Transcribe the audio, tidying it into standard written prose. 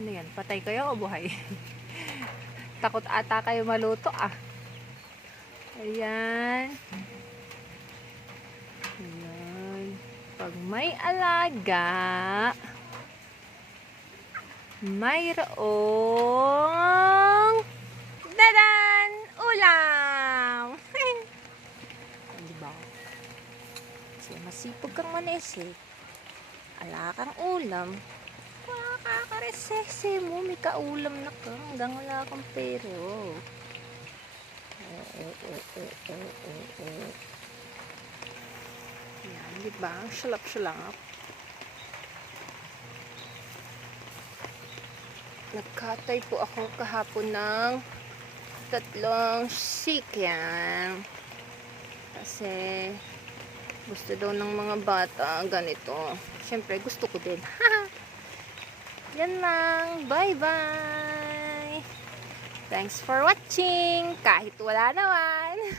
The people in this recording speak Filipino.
Ano yan? Patay kayo o buhay? Takot ata kayo maluto ah. Ayan. Ayan. Pag may alaga, mayroong dadan! Ulam! Diba? Kasi masipag kang manese. Ala kang ulam. Makakaresese mo. May kaulam na ka. Hanggang wala kang pero. Yan, diba? Sulap-sulap. Nagkatay po ako kahapon ng 3 chicken. Kasi gusto daw ng mga bata ganito. Siyempre gusto ko din. Yan lang. Bye-bye. Thanks for watching. Kahit wala naman.